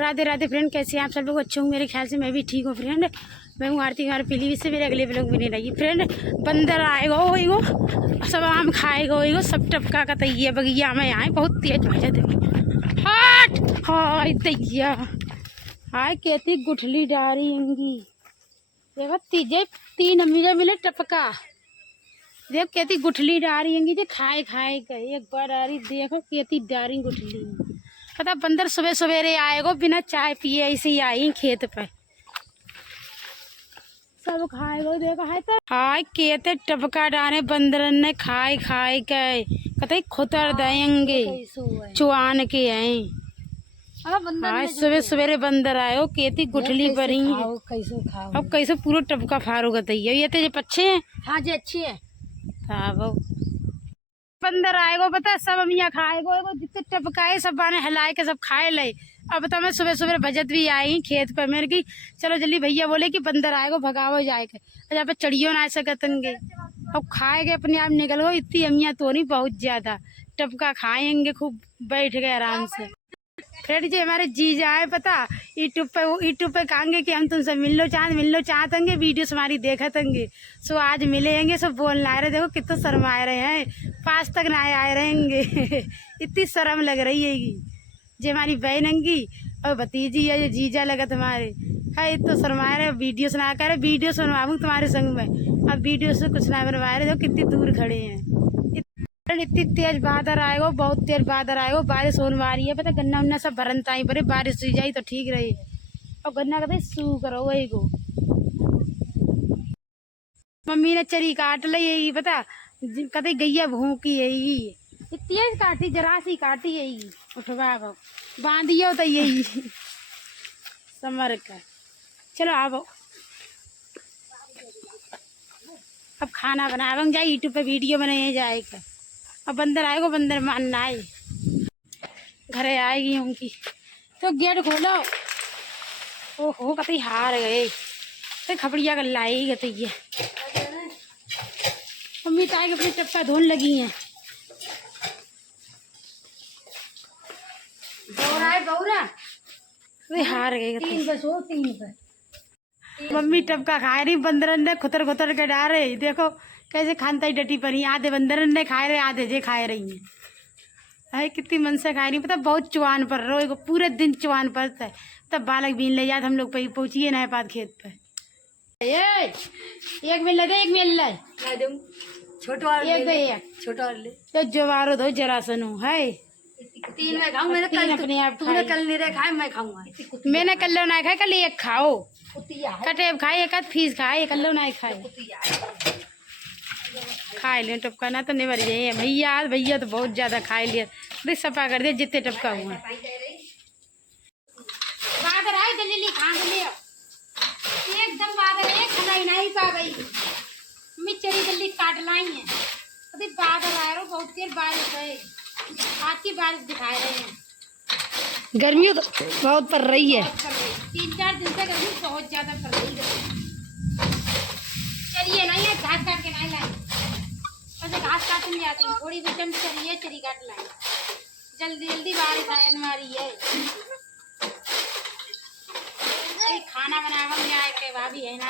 Radhe Radhe friend, कैसे हैं आप सब लोग? अच्छे होंगे मेरे ख्याल से। मैं भी ठीक हूँ फ्रेंड। मैं हूँ आरती हमारे पीली से मेरे अगले ब्लॉग में नहीं रही फ्रेंड। बंदर आएगा वो सब आम खाएगा वो सब टपका का तैया बगिया में आए बहुत तेज भजत हट हाय तैया हाय कहती गुठली डारी अंगी देखो तीजे तीन अम्मी मिले टपका देख कहती गुठली डारी अंगी जो खाए खाए गए एक बार डारी देखो कहती डारी गुठली पता बंदर सुबह सवेरे आएगो बिना चाय पिए ऐसे ही आई खेत पर सब खाएगो देखो है तो हाय कहते टपका डाले बंदर ने खाए खाए गए कहते खुतर देंगे चुआन के आए हाय सुबह सवेरे बंदर आयो कहती गुठली पर ही अब कैसे पूरा टपका फारोगा तैयार ये तो अच्छे हैं। हाँ जी अच्छी है। हाँ वो बंदर आएगो पता सब अमिया खाएगो जितने टपकाए सब बाने हिलाए के सब खाए ले। अब बता मैं सुबह सवेरे बजत भी आई खेत पर मेरे की चलो जल्दी भैया बोले कि बंदर आएगो भगावो जाएगा जहाँ पे चढ़ियो ना सकतंगे अब खाएगे अपने आप निकल गो। इतनी अमिया तो नहीं बहुत ज्यादा टपका खाएंगे खूब बैठ गए आराम से। फ्रेंड जी हमारे जीजा आए पता यूट्यूब पे कहेंगे कि हम तुमसे मिलना चाहतेंगे वीडियोस हमारी देखतेंगे सो आज मिलेंगे सब बोलना रहे देखो कितना शर्माए रहे हैं पास तक ना आए रहेंगे इतनी शर्म लग रही है जी हमारी बहनंगी और भतीजी है जो जीजा लगा तुम्हारे है इतना शर्माए रहे वीडियो सुना कर वीडियो सुनवाऊँ तुम्हारे संग में अब वीडियो से कुछ ना बनवाए रहे देखो कितनी दूर खड़े हैं। इतनी तेज बादल आएगा बहुत तेज बादल आएगा बारिश होने वाली है पता गन्ना उन्ना सब भरनता ही पड़े बारिश हुई जाए तो ठीक रही और गन्ना कहते सू करो वही को मम्मी ने चरी काट ली पता कहते गैया भूखी यही तेज काटी जरा सी काटी यही उठवा बांधियो तो यही समर का चलो आओ अब खाना बनावेंगे जाए यूट्यूब पे वीडियो बनाए जाएगा अब बंदर आएगा बंदर मानना आए घरे आएगी उनकी तो गेट खोलो ओहो कतई हार गए तो खपड़िया कर लाई गई है मम्मी ताए के अपनी टपका धोन लगी हैं गौरा तो हार गए 3 बसो 3 पर मम्मी टपका खाए रही बंदर ने खुतर खुतर के डारे देखो कैसे खानता ही डटी पर आधे बंदर ने खाए रहे आधे जे खाए रही हैं है कितनी मन से खाए रही पता बहुत चुआन पर रो पूरे दिन चुआन पड़ता है तब बालक बीन ले जाते हम लोग पहुँचिए ना पात खेत पे एक मिल दे एक मिल छोटा छोटा तो जवारो दो जरा सनो है 3 में खाऊं मैंने कल अपने आप तूने कल नहीं रहे खाए मैं खाऊंगा मैंने कल लो ना खाए कल एक खाओ कटेब खाए एक फीस खाए कल लो ना खाए खाए ले टपका ना तो नहीं मर जाइए भैया तो बहुत ज्यादा खाए लिए देख सफा कर दे जितने टपका हुआ बादर आए जल्दी खा लियो एकदम बादर है खलाई नहीं पा गई मिचरी जल्दी काट लाई है अभी बादल आए रो बहुत देर बारिश है आज की बारिश दिखा रहे हैं गर्मी तो बहुत पड़ रही है 3-4 दिन से गर्मी बहुत ज्यादा पड़ रही है। चलिए नहीं है घास काट के नहीं लाई वैसे घास काटने जाती हूँ थोड़ी सी चमच चलिए चरी काट लाई जल्दी जल्दी बारिश आने वाली है खाना बनावे आए के भाभी है ना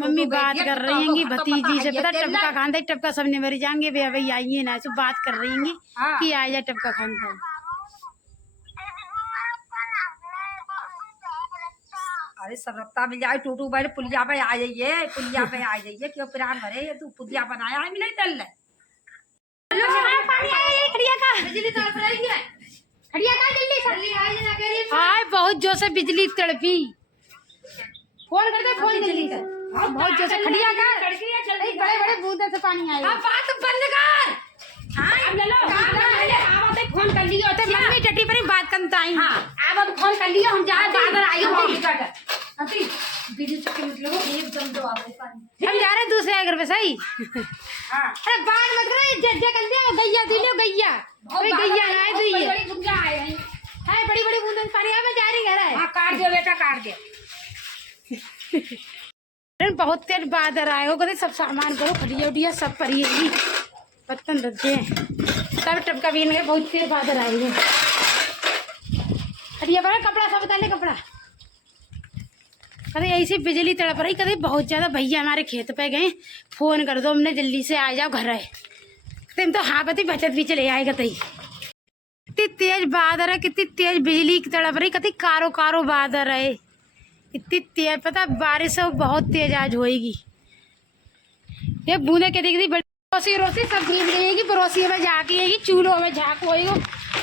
मम्मी बात कर रही हैं भतीजी से पता टपका खानता टपका सबने मर जाएंगे भाई आइए ना सब बात कर रही हैं कि आ जाए टपका खानता अरे सब रफ्ता मिल जाए टूटू बैठ पुलिया पे आ जाइए क्यों प्राण भरे तू पुलिया बनाया है मिले चल हाँ बहुत जोर से बिजली तड़पी फोन कर दे फोन जल्दी कर बहुत जोर से खड़िया कर बड़े बड़े बूंदे से पानी आएगा बात बंद कर अब ले लो अब फोन कर लियो तो मम्मी टटी पर बात करता आई हां अब फोन कर लियो हम जा बादर आई हो अभी वीडियो चक्के मतलब एकदम दो आवे पानी हम जा रहे दूसरे घर पे सही हां अरे बात मत करे जज्जा कर दे गैया दिलो गैया कोई गैया आए दी है बड़ी बुंदा आए है बड़ी बड़ी बूंदे पानी आ मैं जा रही घर है हां काट दे बेटा काट दे बहुत तेज बादर आए हो कभी सब सामान करो खड़िया उड़िया सब परी बर्तन रखे सब टपका बीन गए बहुत तेज बादर आए हो खटिया पर कपड़ा सब डाले कपड़ा। कभी ऐसी बिजली तड़प रही, कभी बहुत ज़्यादा। भैया हमारे खेत पे गए, फ़ोन कर दो हमने जल्दी से आ जाओ घर है। तुम तो हाँ पति बचत भी चले आएगा। तई कितनी तेज बादल है, कितनी तेज बिजली की तड़प रही, कभी कारो कारो बादल है, इतनी तेज। पता बारिश बहुत तेज आज होएगी। ये बूंदे के दिख रही रोसी रोसी सब भीग जाएगी। पड़ोसी में जाके आएगी, चूल्हों में झाँक होएगा,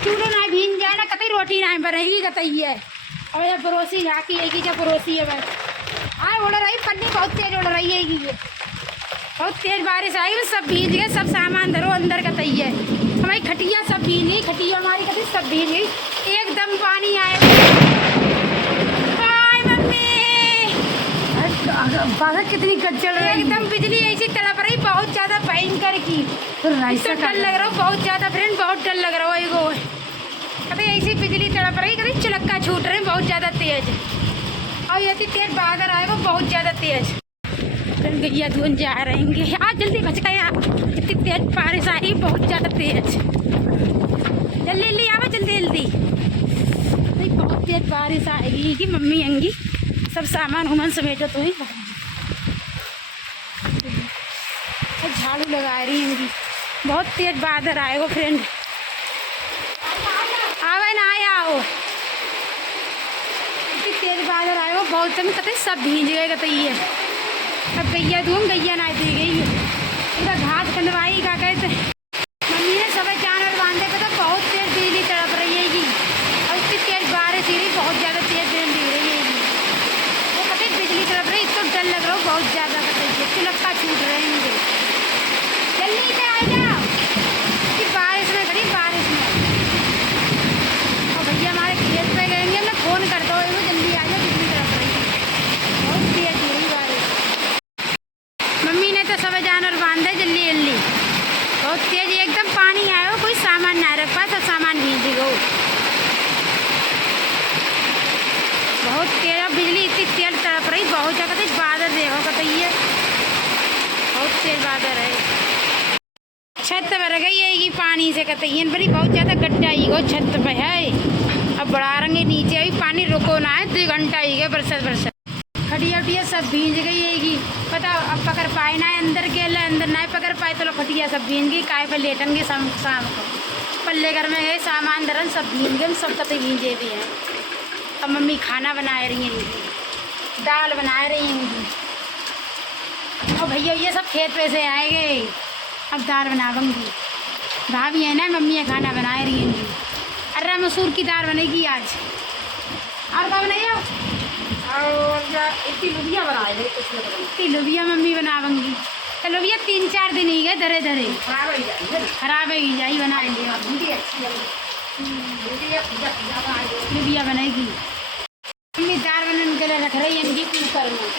चूल्हो ना भीग जाए ना, कतई रोटी ना बनेगी कतई है। और जब पड़ोसी झाँकी आएगी, जब पड़ोसी है हाँ उड़ रही पन्नी बहुत तेज उड़ रही है। ये बहुत तेज बारिश आई, सब भीग गए, सब सामान धरो अंदर का तई है। हमारी खटिया सब भीग गई, खटिया हमारी कभी सब भीग गई, एकदम पानी आया। हाय मम्मी कितनी गज्जल रही, एकदम बिजली ऐसी तड़प रही बहुत ज्यादा भयंकर की। तो डर लग रहा बहुत ज्यादा फ्रेंड, बहुत डर लग रहा है। कभी ऐसी बिजली तड़प रही, कभी चिलक्का छूट रहे बहुत ज्यादा तेज, और ऐसी तेज बादल आएगा बहुत ज्यादा तेज। गैया धुन जा रहेंगे आज, जल्दी बच गया। इतनी तेज बारिश आ रही बहुत ज्यादा तेज, जल्दी जल्दी आवा जल्दी जल्दी। बहुत तेज बारिश आएगी कि मम्मी आएंगी, सब सामान उमन समेटो तो ही झाड़ू लगा रही होंगी। बहुत तेज बादल आएगा फ्रेंड, आवे ना आया आओ। इतनी तेज बादल आएगा बहुत, तुम कहते सब भीग गए तो ये। अब गैया दूँ, गैया ना दी गई पूरा घाट खंडवाई का कहते मम्मी ने सब जानवर बांधे पे। तो बहुत तेज बिजली तड़प रही है और इतनी तेज बारिश ही रही, बहुत ज़्यादा तेज बिजली दिख रही है। वो कहते बिजली तड़प रही, तो डर लग रहा हो बहुत ज़्यादा, कहते चिलक्का छूट रहेंगे। जल्दी से आ जाओ कि बारिश में खड़ी, बारिश में। और भैया हमारे खेत पे गएंगे, हमने फ़ोन कर दो जल्दी आ जाओ, बिजली तड़प रही है बहुत तेज हो रही बारिश। मम्मी ने तो सब जानवर बांधे जल्दी जल्दी, बहुत तेज एकदम पानी आया, कोई सामान ना रख पाए, सब सामान भीग गो। बहुत तेज बिजली इतनी तेज तड़प रही बहुत ज़्यादा। बादल देखो बताइए, बहुत तेज बादल है। छत भर गई है पानी से, कहते बड़ी बहुत ज़्यादा गड्ढा ही गो छत पे है। अब बढ़ा रंगे नीचे अभी पानी रुको ना है, 2 घंटा ही गए बरसत बरसत। खटिया उटिया सब भीज गई है। पता अब पकड़ पाए ना अंदर के, अंदर ना पकड़ पाए तो खटिया सब भीज गई। काय पर लेटेंगे शाम को, पल्ले घर में गए सामान धरन सब भीज गए, सब कते भीजे भी हैं। अब मम्मी खाना बना रही हैं, दाल बना रही हैं। और भैया ये सब खेत पे से आएंगे, अब दाल बनाऊंगी। भाभी है ना, मम्मी खाना बना रही हैं। अरे मसूर की दाल बनेगी आज। और क्या बनाइए? और इतनी लुबिया बनाए, इतनी लुबिया मम्मी बनाऊंगी। तो लुबिया 3-4 दिन ही गए धरे धरे, खराब ही जाई बनाएंगे। लुबिया बनेगी, मम्मी दाल बनाने के लिए रख रही है कुकर में।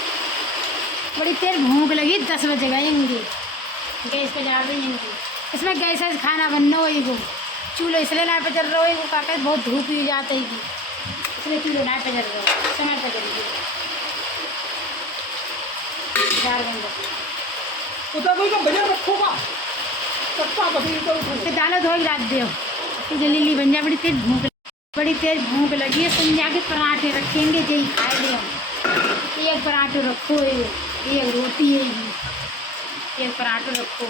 बड़ी तेज भूख लगी, 10 बजे गएंगे, गैस पे डाल रही हैं। इसमें गैस से खाना बनना होएगा, चूल्हा इसलिए ना पे जल रहा होएगा, काका बहुत धूप ही जाता है इसलिए चूल्हा ना पे जल रहा, समय पे जलिए दाल धो रात दो, जल्दी बन जाए। बड़ी तेज भूख लगी है। संध्या के पराठे रखेंगे, यही खाए ले। एक पराठे रखो, एक रोटी है, एक पराठे रखो।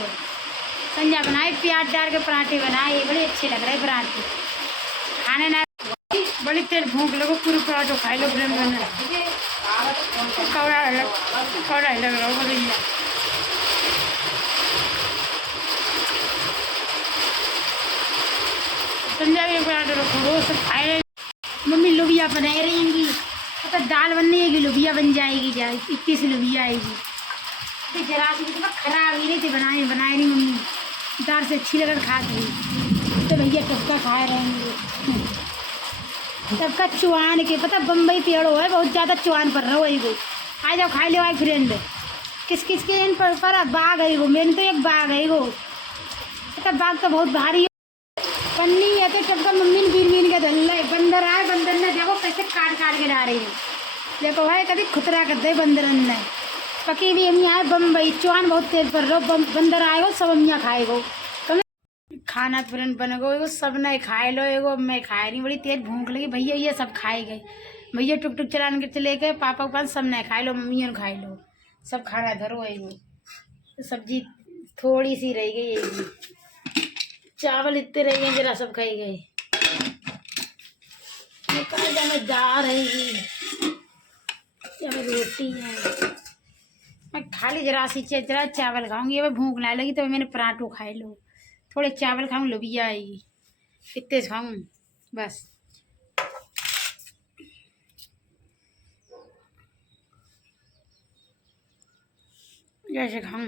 संध्या बनाए प्याज डाल के पराठे बनाए, बड़े अच्छे लग रहे पराठे खाने ना। बड़ी तेज भूख लगो, पूरे पराठे खाए लो। ब्रेम बना कौड़ा लग रहा हो भैया। संध्या के पराठे रखो, रोज सब खाए। मम्मी लोबिया बना रहेंगी, तो दाल बनने आएगी, लोबिया बन जाएगी। जा इतनी सी लोबिया आएगी, तो जरा सी तो खराब ही नहीं थी। बनाए रही मम्मी, दाल से अच्छी लगकर खाती। तो भैया टपका खा रहेंगे, टपका चुआन के। पता बम्बई पेड़ो है, बहुत ज़्यादा चुआन पर रहा है वो। आ जाओ खा लो। आई फ्रेंड किस किस के इन पर बाग है वो, मैंने तो एक बाग है वो। पता बाग तो बहुत भारी है, पन्नी है। तो टपका मम्मी ने बीन के धल है। बंदर आए, बंदर ने देखो कैसे काट के ला रही है। देखो भाई कभी खुतरा कर दे बंदरन ने। पकी भी हम आए बम्बई, चुआन बहुत तेज पर रहो। बंदर आए हो सब अमियाँ खाएगो। खाना तुरंत बन गो, एगो सब नहीं खाए लो, एगो मैं खाए नहीं, बड़ी तेज भूख लगी। भैया ये सब खाए गए, भैया टुक टुक चलाने के चले गए, पापा के पास सब नहीं खाए लो, मम्मी ने खाए लो, सब खाना धरो। एगो तो सब्जी थोड़ी सी रह गई, एगो चावल इतने रह गए, जरा सब खाई गए। में दाल रहेगी या में रोटी है, मैं खाली जरा सी जरा चावल खाऊंगी। अब भूख ना लगी तो मैंने पराठों खाए लो, थोड़े चावल खाऊं, लोबिया आएगी, इतने खाऊं बस। जैसे खाऊं।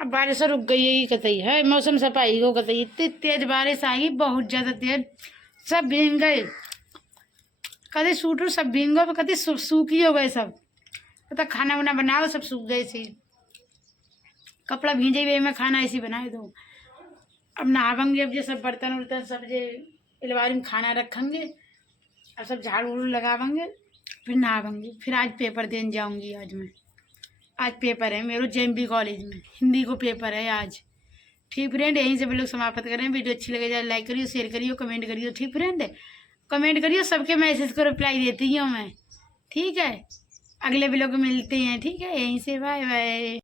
अब बारिश रुक गई है, कतई है मौसम सफाई को, कतई इतनी तेज बारिश आई, बहुत ज़्यादा तेज, सब भीग गए, कभी सूटू सब भीग गए, कभी सूखी हो गए सब, पता खाना वाना बनाओ सब सूख गए थे, कपड़ा भींजे हुए में खाना ऐसे बनाए दो। अब नहावेंगे, अब ये सब बर्तन उर्तन सब जे अलमारी में खाना रखेंगे, अब सब झाड़ू उड़ू लगावेंगे, फिर नहावेंगे। फिर आज पेपर देने जाऊंगी, आज पेपर है मेरे JMB कॉलेज में, हिंदी को पेपर है आज। ठीक फ्रेंड, यहीं से भी लोग समाप्त करें। वीडियो अच्छी लगे जाए लाइक करियो, शेयर करियो, कमेंट करियो। ठीक फ्रेंड, कमेंट करियो, सबके मैसेज को रिप्लाई देती हूँ मैं। ठीक है, अगले वीडियो को मिलते हैं। ठीक है, यहीं से बाय बाय।